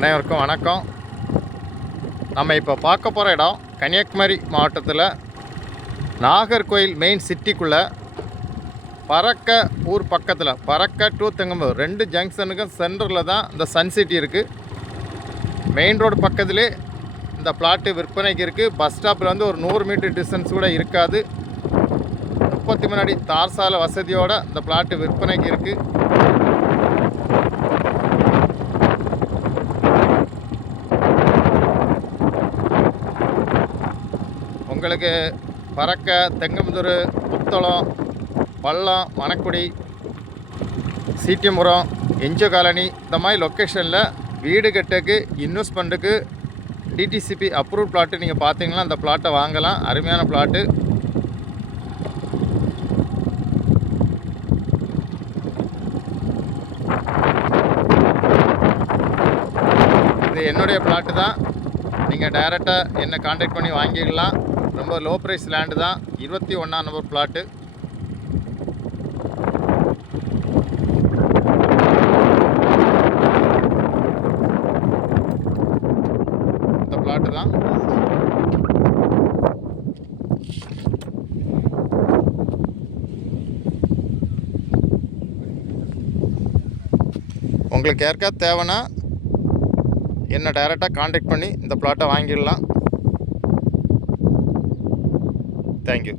அனைவருக்கும் வணக்கம். நம்ம இப்போ பார்க்க போகிற இடம் கன்னியாகுமரி மாவட்டத்தில் நாகர்கோயில் மெயின் சிட்டிக்குள்ளே பறக்க ஊர் பக்கத்தில் பறக்க டு தெங்கம்பூர் 2 ஜங்ஷனுக்கும் சென்டரில் தான் இந்த சன் சிட்டி இருக்குது. மெயின் ரோடு பக்கத்திலே இந்த பிளாட்டு விற்பனைக்கு இருக்குது. பஸ் ஸ்டாப்பில் வந்து ஒரு 100 மீட்டர் டிஸ்டன்ஸ் கூட இருக்காது. 33 அடி தார் சாலை வசதியோடு இந்த பிளாட்டு விற்பனைக்கு இருக்குது. உங்களுக்கு பறக்க, தெங்கம்புதூர், புத்தளம், பள்ளம், மணக்குடி, சீட்டியபுரம், என்ஜிஓ காலனி இந்த மாதிரி லொக்கேஷனில் வீடு கட்டுறதுக்கு இன்வெஸ்ட்மெண்ட்டுக்கு டிடிசிபி அப்ரூவ் பிளாட்டு நீங்கள் பார்த்தீங்கன்னா அந்த பிளாட்டை வாங்கலாம். அருமையான பிளாட்டு. இது என்னுடைய பிளாட்டு தான். நீங்கள் டைரெக்டாக என்னை கான்டாக்ட் பண்ணி வாங்கிக்கலாம். ரொம்ப லோ ப்ரைஸ் லேண்டு தான். 21ஆம் நம்பர் பிளாட்டு. இந்த பிளாட்டு தான். உங்களுக்கு யாருக்காவது தேவைன்னா என்னை டைரெக்டாக கான்டாக்ட் பண்ணி இந்த பிளாட்டை வாங்கிடலாம். தேங்க்யூ.